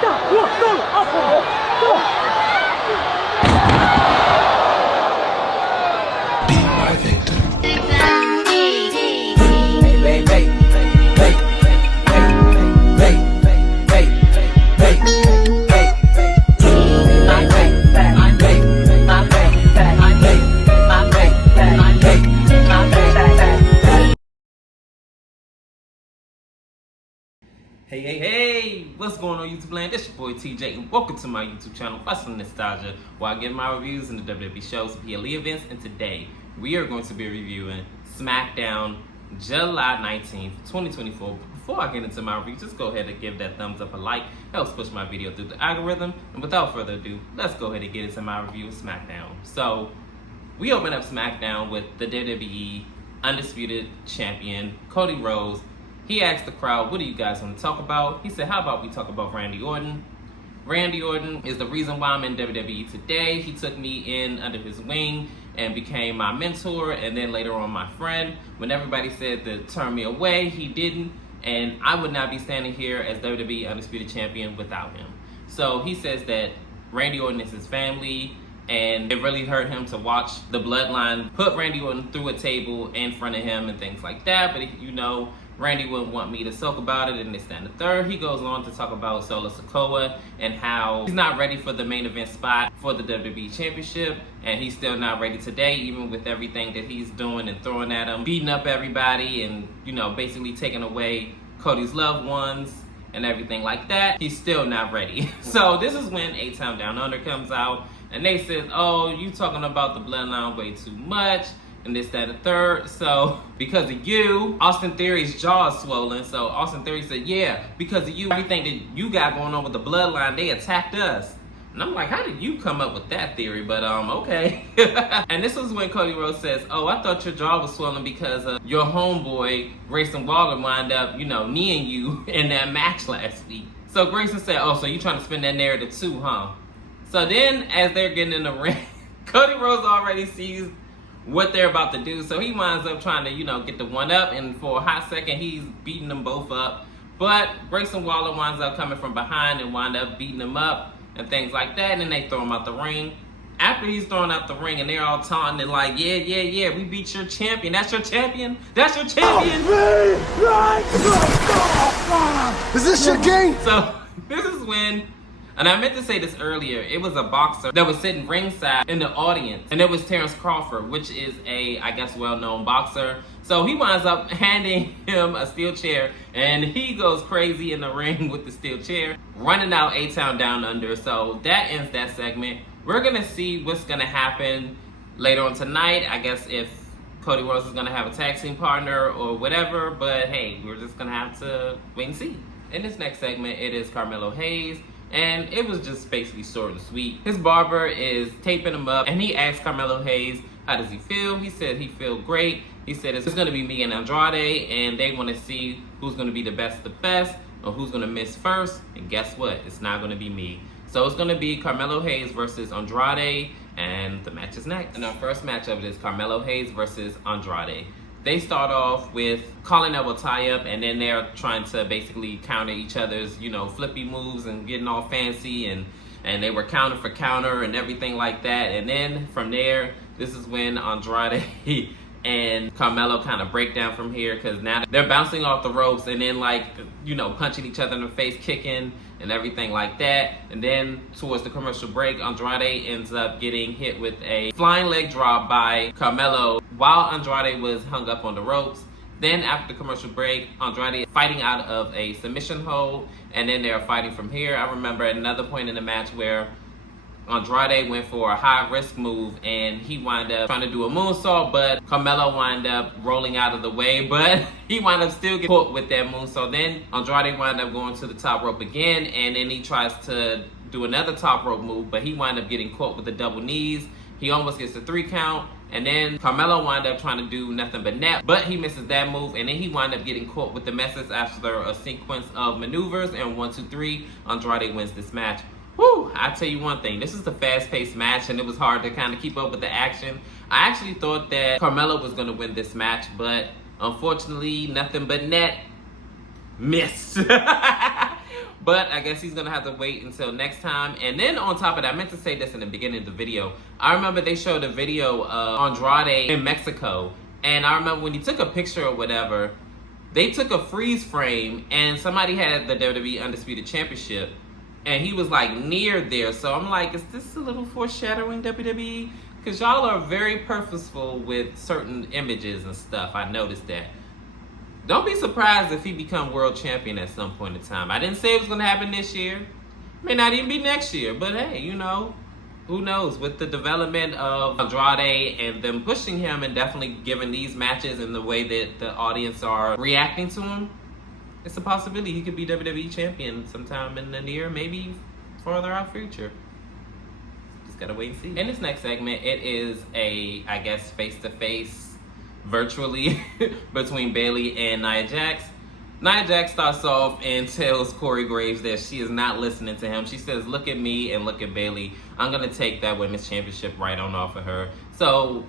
Be my victim. Hey, what's going on YouTube land? This your boy TJ and welcome to my YouTube channel, Wrestling Nostalgia, where I give my reviews in the WWE shows and PLE events, and today we are going to be reviewing SmackDown July 19th, 2024. Before I get into my review, just go ahead and give that thumbs up a like, helps push my video through the algorithm, and without further ado, let's go ahead and get into my review of SmackDown. So, we open up SmackDown with the WWE Undisputed Champion, Cody Rhodes. He asked the crowd, what do you guys want to talk about? He said, how about we talk about Randy Orton? Randy Orton is the reason why I'm in WWE today. He took me in under his wing and became my mentor, and then later on my friend. When everybody said to turn me away, he didn't, and I would not be standing here as WWE Undisputed Champion without him. So he says that Randy Orton is his family, and it really hurt him to watch the bloodline put Randy Orton through a table in front of him and things like that, but you know, Randy wouldn't want me to talk about it, and this, that, and the third. He goes on to talk about Solo Sikoa and how he's not ready for the main event spot for the WWE Championship, and he's still not ready today, even with everything that he's doing and throwing at him, beating up everybody, and you know, basically taking away Cody's loved ones and everything like that. He's still not ready. So this is when A-Town Down Under comes out, and they said, oh, you talking about the bloodline way too much, and this, that, and the third. So because of you, Austin Theory's jaw is swollen. So Austin Theory said, yeah, because of you, everything that you got going on with the bloodline, they attacked us. And I'm like, how did you come up with that theory? But okay. And this was when Cody Rhodes says, oh, I thought your jaw was swollen because your homeboy Grayson Waller wound up, you know, kneeing you in that match last week. So Grayson said, oh, so you trying to spin that narrative too, huh? So then as they're getting in the ring, Cody Rhodes already sees what they're about to do, so he winds up trying to, you know, get the one up, and for a hot second he's beating them both up, but Grayson Waller winds up coming from behind and wind up beating him up and things like that, and then they throw him out the ring. After he's thrown out the ring and they're all taunting and like, yeah, we beat your champion. That's your champion? That's your champion? Is this your game? So this is when, and I meant to say this earlier, it was a boxer that was sitting ringside in the audience, and it was Terrence Crawford, which is a, I guess, well-known boxer. So he winds up handing him a steel chair, and he goes crazy in the ring with the steel chair, running out A-Town Down Under. So that ends that segment. We're gonna see what's gonna happen later on tonight. I guess if Cody Rhodes is gonna have a tag team partner or whatever, but hey, we're just gonna have to wait and see. In this next segment, it is Carmelo Hayes. And it was just basically short and sweet. His barber is taping him up, and he asked Carmelo Hayes, how does he feel? He said he feels great. He said it's going to be me and Andrade, and they want to see who's going to be the best of the best, or who's going to miss first. And guess what? It's not going to be me. So it's going to be Carmelo Hayes versus Andrade, and the match is next. And our first matchup is Carmelo Hayes versus Andrade. They start off with calling elbow tie-up, and then they're trying to basically counter each other's, you know, flippy moves and getting all fancy, and they were counter for counter and everything like that. And then from there, this is when Andrade and Carmelo kind of break down from here, because now they're bouncing off the ropes and then, like, you know, punching each other in the face, kicking and everything like that. And then towards the commercial break, Andrade ends up getting hit with a flying leg drop by Carmelo while Andrade was hung up on the ropes. Then after the commercial break, Andrade fighting out of a submission hold, and then they're fighting from here. I remember at another point in the match where Andrade went for a high-risk move, and he wound up trying to do a moonsault, but Carmelo wound up rolling out of the way, but he wound up still getting caught with that moonsault. Then Andrade wound up going to the top rope again, and then he tries to do another top rope move, but he wound up getting caught with the double knees. He almost gets the 3 count, and then Carmelo wound up trying to do nothing but net, but he misses that move, and then he wound up getting caught with the messes after a sequence of maneuvers, and 1, 2, 3, Andrade wins this match. Whew, I tell you one thing, this is a fast-paced match, and it was hard to kind of keep up with the action. I actually thought that Carmelo was going to win this match, but unfortunately, nothing but net missed. But I guess he's gonna have to wait until next time. And then on top of that, I meant to say this in the beginning of the video. I remember they showed a video of Andrade in Mexico. And I remember when he took a picture or whatever, they took a freeze frame and somebody had the WWE Undisputed Championship. And he was like near there. So I'm like, is this a little foreshadowing WWE? Because y'all are very purposeful with certain images and stuff. I noticed that. Don't be surprised if he become world champion at some point in time. I didn't say it was going to happen this year. May not even be next year. But hey, you know, who knows? With the development of Andrade and them pushing him and definitely giving these matches and the way that the audience are reacting to him, it's a possibility he could be WWE champion sometime in the near, maybe farther out future. Just gotta wait and see. In this next segment, it is a, I guess, face-to-face, virtually, between Bayley and Nia Jax. Nia Jax starts off and tells Corey Graves that she is not listening to him. She says, look at me and look at Bayley. I'm gonna take that women's championship right on off of her. So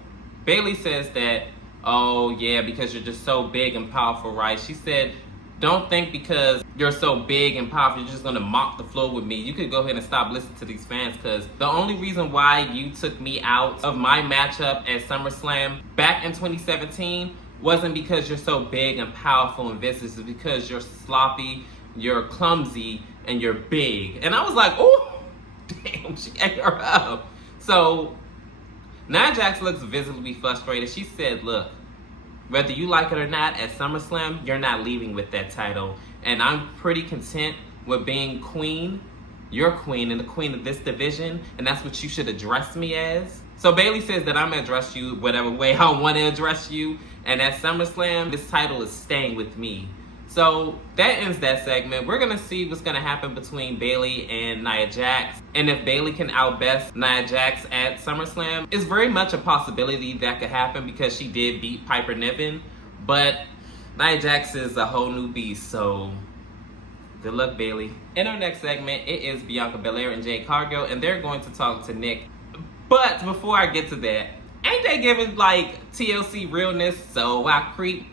Bayley says that, oh yeah, because you're just so big and powerful, right? She said, don't think because you're so big and powerful, you're just gonna mop the floor with me. You could go ahead and stop listening to these fans, because the only reason why you took me out of my matchup at SummerSlam back in 2017 wasn't because you're so big and powerful and vicious. It's because you're sloppy, you're clumsy, and you're big. And I was like, oh, damn, she ate her up. So Nia Jax looks visibly frustrated. She said, look, whether you like it or not, at SummerSlam, you're not leaving with that title. And I'm pretty content with being queen. You're queen and the queen of this division, and that's what you should address me as. So Bayley says that I'm gonna address you whatever way I want to address you. And at SummerSlam, this title is staying with me. So that ends that segment. We're gonna see what's gonna happen between Bayley and Nia Jax. And if Bayley can outbest Nia Jax at SummerSlam, it's very much a possibility that could happen because she did beat Piper Niven. But Nia Jax is a whole new beast, so good luck, Bayley. In our next segment, it is Bianca Belair and Jade Cargill, and they're going to talk to Nick. But before I get to that, ain't they giving like TLC realness? So I creep.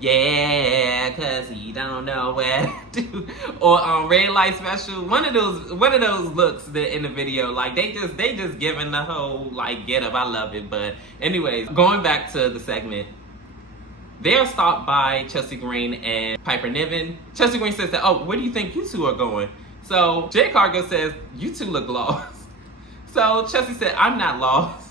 Yeah, cause he don't know what to do. Or Red Light Special, one of those looks that in the video, like they just giving the whole like get up. I love it. But anyways, going back to the segment, they're stopped by Chelsea Green and Piper Niven. Chelsea Green says that, oh, where do you think you two are going? So Jade Cargill says, you two look lost. So Chelsea said, I'm not lost.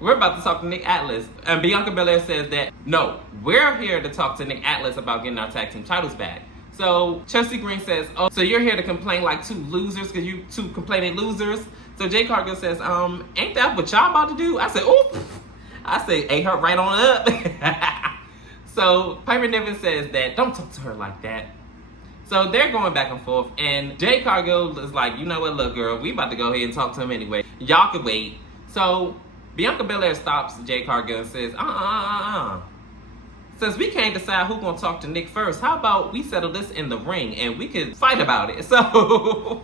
We're about to talk to Nick Atlas. And Bianca Belair says that, no, we're here to talk to Nick Atlas about getting our tag team titles back. So Chelsea Green says, oh, so you're here to complain like two losers because you two complaining losers? So Jade Cargill says, ain't that what y'all about to do? I said, oop. I say, ate her right on up. So Piper Niven says that, don't talk to her like that. So they're going back and forth. And Jade Cargill is like, you know what, look, girl, we about to go ahead and talk to him anyway. Y'all can wait. So Bianca Belair stops Jade Cargill and says, since we can't decide who's going to talk to Nick first, how about we settle this in the ring and we could fight about it? So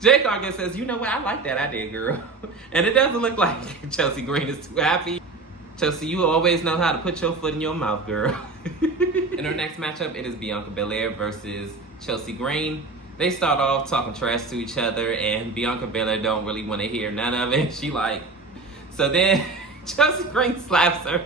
Jade Cargill says, you know what, I like that idea, girl. And it doesn't look like Chelsea Green is too happy. Chelsea, you always know how to put your foot in your mouth, girl. In our next matchup, it is Bianca Belair versus Chelsea Green. They start off talking trash to each other, and Bianca Belair don't really want to hear none of it. She like, so then Chelsea Green slaps her.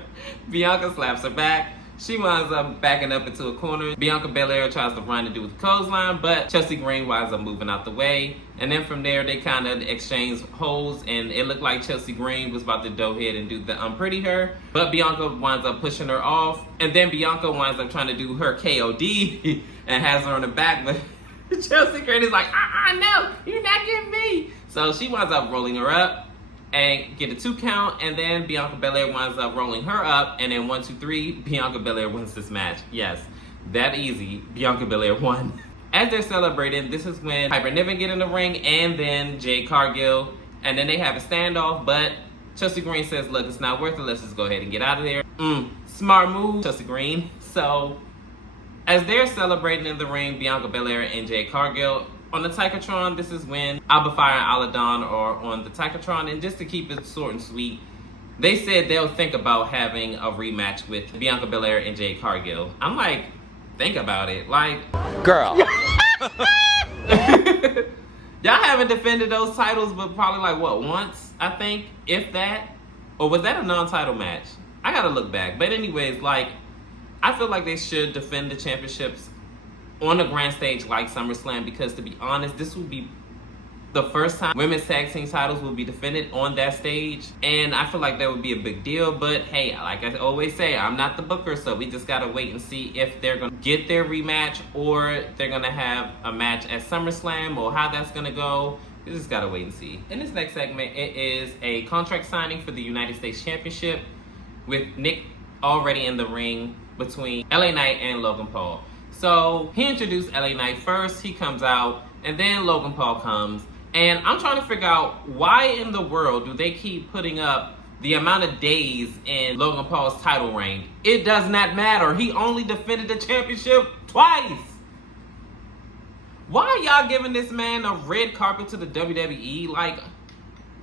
Bianca slaps her back. She winds up backing up into a corner. Bianca Belair tries to run and do with the clothesline, but Chelsea Green winds up moving out the way. And then from there, they kind of exchange holds, and it looked like Chelsea Green was about to go ahead and do the unpretty her. But Bianca winds up pushing her off. And then Bianca winds up trying to do her KOD and has her on the back. But Chelsea Green is like, no, you're not getting me. So she winds up rolling her up and get a 2 count, and then Bianca Belair winds up rolling her up, and then 1, 2, 3, Bianca Belair wins this match. Yes, that easy. Bianca Belair won. As they're celebrating, this is when Piper Niven get in the ring, and then Jade Cargill, and then they have a standoff, but Chelsea Green says, look, it's not worth it, let's just go ahead and get out of there. Smart move, Chelsea Green. So, as they're celebrating in the ring, Bianca Belair and Jade Cargill, on the Titantron, this is when Alba Fire and Aladon are on the Titantron, and just to keep it short and sweet, they said they'll think about having a rematch with Bianca Belair and Jade Cargill. I'm like, think about it. Like, Girl. Y'all haven't defended those titles, but probably like what, once, I think, if that? Or was that a non-title match? I gotta look back. But anyways, like, I feel like they should defend the championships on a grand stage like SummerSlam, because to be honest, this will be the first time women's tag team titles will be defended on that stage, and I feel like that would be a big deal. But hey, like I always say, I'm not the booker, so we just gotta wait and see if they're gonna get their rematch or they're gonna have a match at SummerSlam, or how that's gonna go. We just gotta wait and see. In this next segment, it is a contract signing for the United States Championship with Nick already in the ring between LA Knight and Logan Paul. So he introduced LA Knight first, he comes out, and then Logan Paul comes. And I'm trying to figure out, why in the world do they keep putting up the amount of days in Logan Paul's title reign? It does not matter. He only defended the championship twice. Why y'all giving this man a red carpet to the WWE? Like,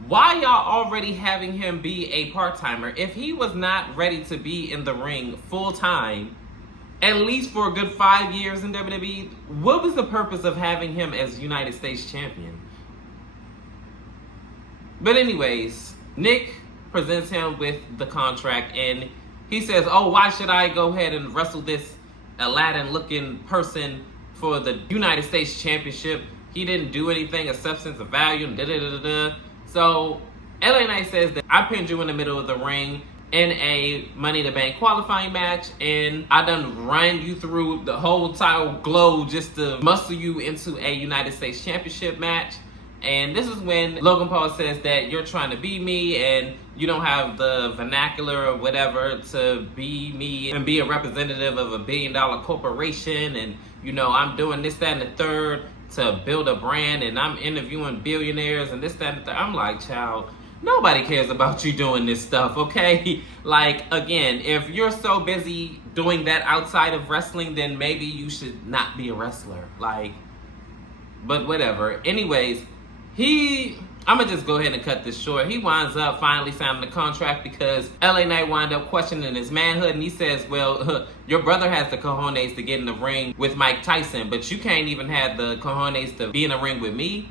why y'all already having him be a part-timer? If he was not ready to be in the ring full-time, at least for a good 5 years in WWE, what was the purpose of having him as United States champion? But anyways, Nick presents him with the contract, and he says, oh, why should I go ahead and wrestle this Aladdin-looking person for the United States Championship? He didn't do anything of substance of value, da-da-da-da-da. So LA Knight says that I pinned you in the middle of the ring in a Money in the Bank qualifying match, and I done ran you through the whole entire globe just to muscle you into a United States Championship match. And this is when Logan Paul says that you're trying to be me and you don't have the vernacular or whatever to be me and be a representative of $1 billion corporation, and you know, I'm doing this, that, and the third to build a brand, and I'm interviewing billionaires and this, that, and the third. I'm like, child, nobody cares about you doing this stuff, okay? Like, again, if you're so busy doing that outside of wrestling, then maybe you should not be a wrestler. Like, but whatever. Anyways, I'm gonna just go ahead and cut this short. He winds up finally signing the contract because LA Knight wind up questioning his manhood, and he says, well, your brother has the cojones to get in the ring with Mike Tyson, but you can't even have the cojones to be in the ring with me?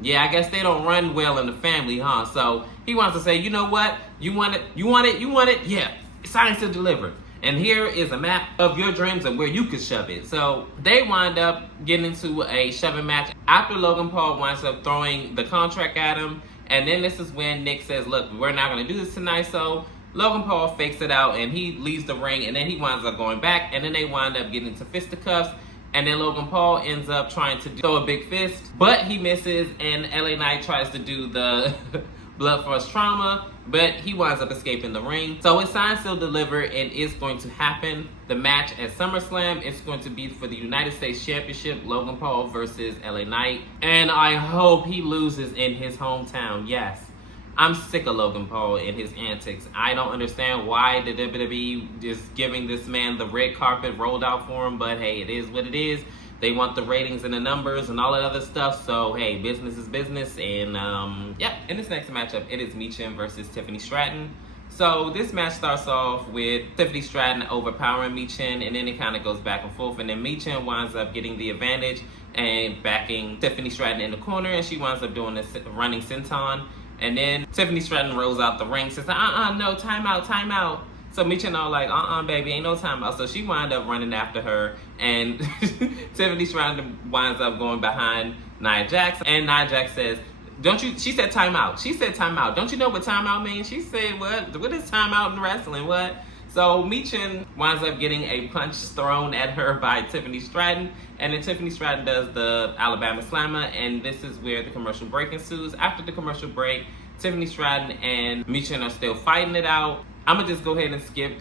Yeah, I guess they don't run well in the family, huh? So he wants to say, you know what? You want it? Yeah, sign to deliver. And here is a map of your dreams and where you could shove it. So they wind up getting into a shoving match after Logan Paul winds up throwing the contract at him. And then this is when Nick says, look, we're not going to do this tonight. So Logan Paul fakes it out and he leaves the ring, and then he winds up going back, and then they wind up getting into fisticuffs. And then Logan Paul ends up trying to throw a big fist, but he misses, and LA Knight tries to do the blood force trauma, but he winds up escaping the ring. So it's signed, still delivered, and it's going to happen. The match at SummerSlam, it's going to be for the United States Championship, Logan Paul versus LA Knight. And I hope he loses in his hometown, yes. I'm sick of Logan Paul and his antics. I don't understand why the WWE is giving this man the red carpet rolled out for him, but hey, it is what it is. They want the ratings and the numbers and all that other stuff, so hey, business is business. And yeah, in this next matchup, it is Michin versus Tiffany Stratton. So this match starts off with Tiffany Stratton overpowering Michin, and then it kind of goes back and forth, and then Michin winds up getting the advantage and backing Tiffany Stratton in the corner, and she winds up doing this running senton. And then Tiffany Stratton rolls out the ring, says, no, timeout. So Michin all like, baby, ain't no timeout. So she wind up running after her, and Tiffany Stratton winds up going behind Nia Jax. And Nia Jax says, she said timeout. Don't you know what timeout means? She said, what is timeout in wrestling, what? So Michin winds up getting a punch thrown at her by Tiffany Stratton, and then Tiffany Stratton does the Alabama Slammer, and this is where the commercial break ensues. After the commercial break, Tiffany Stratton and Michin are still fighting it out. I'm gonna just go ahead and skip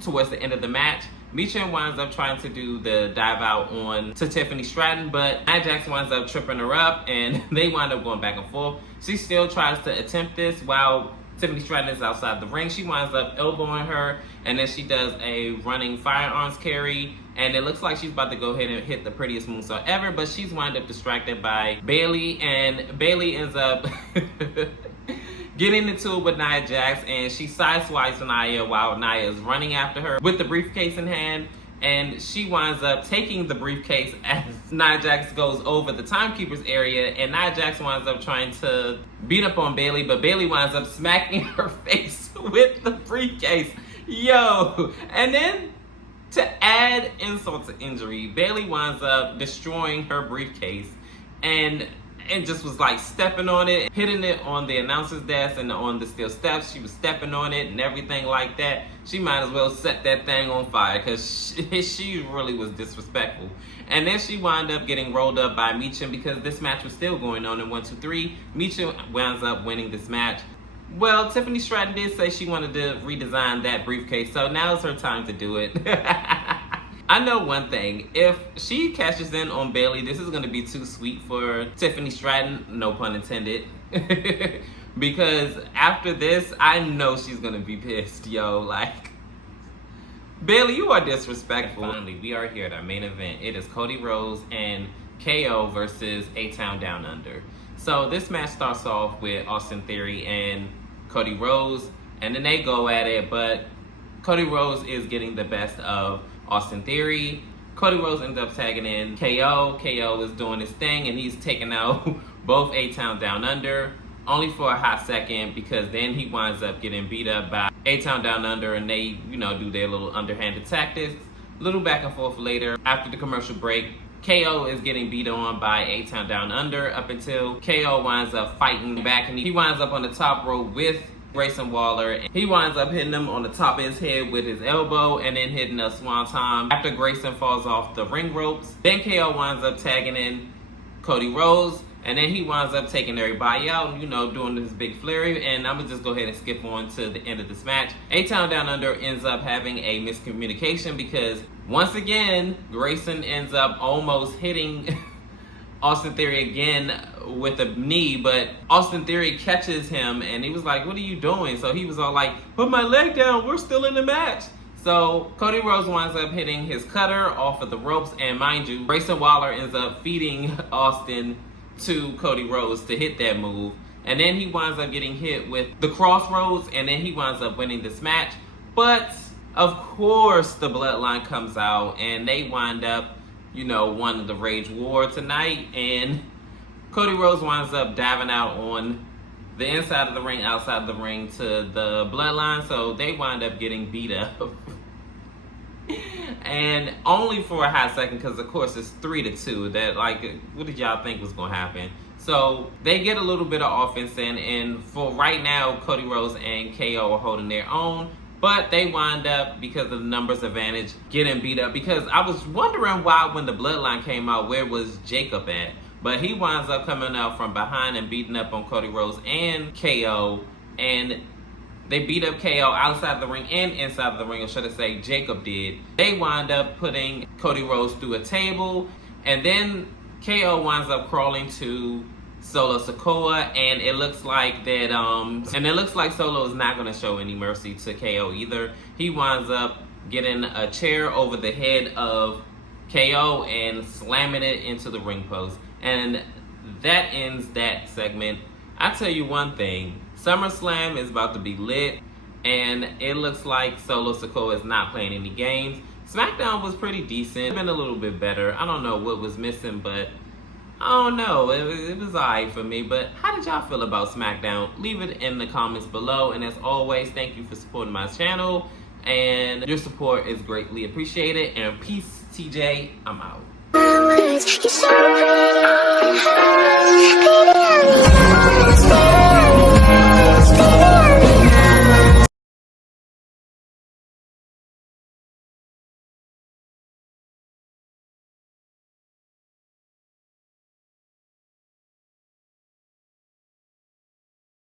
towards the end of the match. Michin winds up trying to do the dive out to Tiffany Stratton, but Nia Jax winds up tripping her up, and they wind up going back and forth. She still tries to attempt this while Tiffany Stratton is outside the ring. She winds up elbowing her, and then she does a running firearms carry, and it looks like she's about to go ahead and hit the prettiest moonsault ever, but she's wind up distracted by Bayley, and Bayley ends up getting into it with Nia Jax, and she sideswipes Nia while Nia is running after her with the briefcase in hand. and she winds up taking the briefcase as Nia Jax goes over the timekeeper's area, and Nia Jax winds up trying to beat up on Bayley, but Bayley winds up smacking her face with the briefcase. Yo, and then to add insult to injury, Bayley winds up destroying her briefcase and just was like stepping on it, hitting it on the announcer's desk and on the steel steps. She was stepping on it and everything like that. She might as well set that thing on fire because she really was disrespectful. And then she wound up getting rolled up by Meechum because this match was still going on in 1, 2, 3. Meechum winds up winning this match. Well, Tiffany Stratton did say she wanted to redesign that briefcase, so now is her time to do it. I know one thing, if she cashes in on Bayley, this is going to be too sweet for Tiffany Stratton, no pun intended. Because after this, I know she's going to be pissed, yo. Like, Bayley, you are disrespectful. Finally, we are here at our main event. It is Cody Rhodes and KO versus A-Town Down Under. So this match starts off with Austin Theory and Cody Rhodes, and then they go at it, but Cody Rhodes is getting the best of Austin Theory. Cody Rhodes ends up tagging in KO. KO is doing his thing, and he's taking out both A-Town Down Under, only for a hot second, because then he winds up getting beat up by A-Town Down Under, and they, do their little underhanded tactics. Little back and forth later. After the commercial break, KO is getting beat on by A-Town Down Under up until KO winds up fighting back, and he winds up on the top rope with Grayson Waller. He winds up hitting him on the top of his head with his elbow and then hitting a swanton after Grayson falls off the ring ropes. Then KO winds up tagging in Cody Rhodes, and then he winds up taking everybody out, doing this big flurry. And I'm gonna just go ahead and skip on to the end of this match. A-Town Down Under ends up having a miscommunication because once again, Grayson ends up almost hitting Austin Theory again with a knee, but Austin Theory catches him and he was like, "What are you doing?" So he was all like, "Put my leg down, we're still in the match." So Cody Rhodes winds up hitting his cutter off of the ropes, and mind you, Grayson Waller ends up feeding Austin to Cody Rhodes to hit that move. And then he winds up getting hit with the crossroads, and then he winds up winning this match. But of course the Bloodline comes out and they wind up, won the Rage War tonight, and Cody Rhodes winds up diving out on the inside of the ring, outside of the ring to the Bloodline, so they wind up getting beat up. And only for a hot second, because of course it's 3-2. That, like, what did y'all think was gonna happen? So they get a little bit of offense in, and for right now, Cody Rhodes and KO are holding their own. But they wind up, because of the numbers advantage, getting beat up. Because I was wondering why when the Bloodline came out, where was Jacob at? But he winds up coming out from behind and beating up on Cody Rhodes and KO. And they beat up KO outside the ring and inside the ring, or should I say Jacob did. They wind up putting Cody Rhodes through a table. And then KO winds up crawling to Solo Sikoa, and it looks like that Solo is not going to show any mercy to KO either. He winds up getting a chair over the head of KO and slamming it into the ring post, and that ends that segment. I tell you one thing, SummerSlam is about to be lit, and it looks like Solo Sikoa is not playing any games. SmackDown was pretty decent, it's been a little bit better. I don't know what was missing, but I don't know, it was alright for me. But how did y'all feel about SmackDown? Leave it in the comments below. And as always, thank you for supporting my channel. And your support is greatly appreciated. And peace, TJ. I'm out.